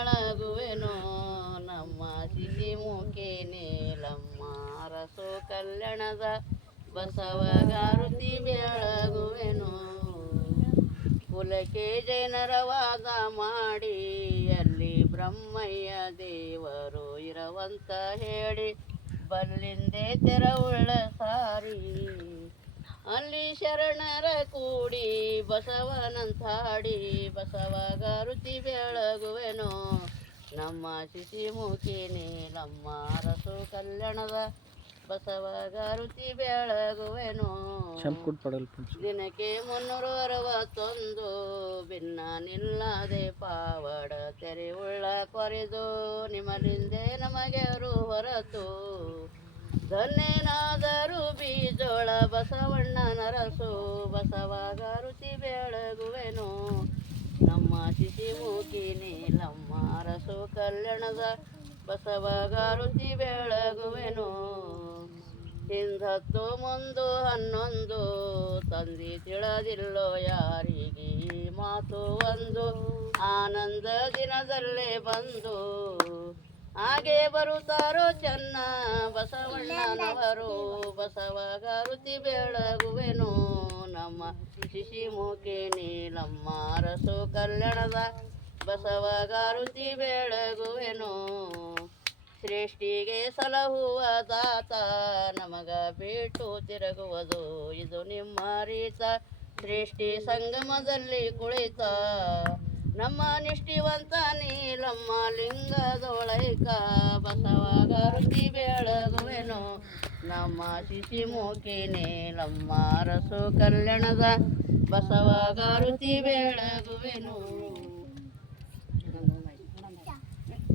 ಬೆಳಗುವೆನು ನಮ್ಮ ಸಿಸಿಮುಖಿ ನೀಲಮ್ಮ ಅರಸು ಕಲ್ಯಾಣದ ಬಸವಗಾರುತಿ ಬೆಳಗುವೆನು ಕುಲಕ್ಕೆ ಜೈನರ ವಾದ ಮಾಡಿ ಅಲ್ಲಿ ಬ್ರಹ್ಮಯ್ಯ ದೇವರು ಇರವಂತ ಹೇಳಿ ಬಲ್ಲಿಂದೆ ತೆರವುಳ್ಳ ಸಾರಿ ಅಲ್ಲಿ ಶರಣರ ಕೂಡಿ ಬಸವನಂತಾಡಿ ಬಸವಗಾರುತಿ ಬೆಳಗುವೆನು ನಮ್ಮ ಸಿಸಿಮುಖಿ ನೀಲಮ್ಮ ಅರಸು ಕಲ್ಯಾಣದ ಬಸವಗಾರುತಿ ಬೆಳಗುವೆನು ದಿನಕ್ಕೆ 361 ಭಿನ್ನ ನಿಲ್ಲದೆ ಪಾವಡ ತೆರೆಯುಳ್ಳ ಕೊರೆದು ನಿಮ್ಮಲಿಂದೆ ನಮಗೆರು ಹೊರತು ಧನ್ಯನಾದರೂ ಬೀಜೋಳ ಬಸವಣ್ಣನರಸು ಬಸವಗಾರುತಿ ಬೆಳಗುವೆನು ನಮ್ಮ ಸಿಸಿಮುಖಿ ನೀಲಮ್ಮ ಅರಸು ಕಲ್ಯಾಣದ ಬಸವಗಾರುತಿ ಬೆಳಗುವೆನು ಹಿಂದತ್ತು ಮುಂದು 11 ತಂದಿ ತಿಳಿದಿಲ್ಲೋ ಯಾರಿಗೆ ಮಾತು ಒಂದು ಆನಂದ ದಿನದಲ್ಲೇ ಬಂದು ಹಾಗೆ ಬರುತ್ತಾರೋ ಚೆನ್ನ ಬಸವಣ್ಣನವರು ಬಸವಗಾರುತಿ ಬೆಳಗುವೆನು ನಮ್ಮ ಸಿಸಿಮುಖಿ ನೀಲಮ್ಮ ಅರಸು ಕಲ್ಯಾಣದ ಬಸವಗಾರುತಿ ಬೆಳಗುವೆನು ಶ್ರೇಷ್ಠಿಗೆ ಸಲಹುವ ದಾತ ನಮಗ ಬಿಟ್ಟು ತಿರುಗುವುದು ಇದು ನಿಮ್ಮ ರೀತ ಶ್ರೇಷ್ಠಿ ಸಂಗಮದಲ್ಲಿ ಕುಳಿತ ನಮ್ಮ ನಿಷ್ಠಿವಂತ ನೀಲಮ್ಮ ಲಿಂಗದೊಳೈಕ ಬಸವಗಾರುತಿ ಬೆಳಗುವೆನು ನಮ್ಮ ಸಿಸಿಮುಖಿ ನೀಲಮ್ಮ ಅರಸು ಕಲ್ಯಾಣದ ಬಸವಗಾರುತಿ ಬೆಳಗುವೆನು.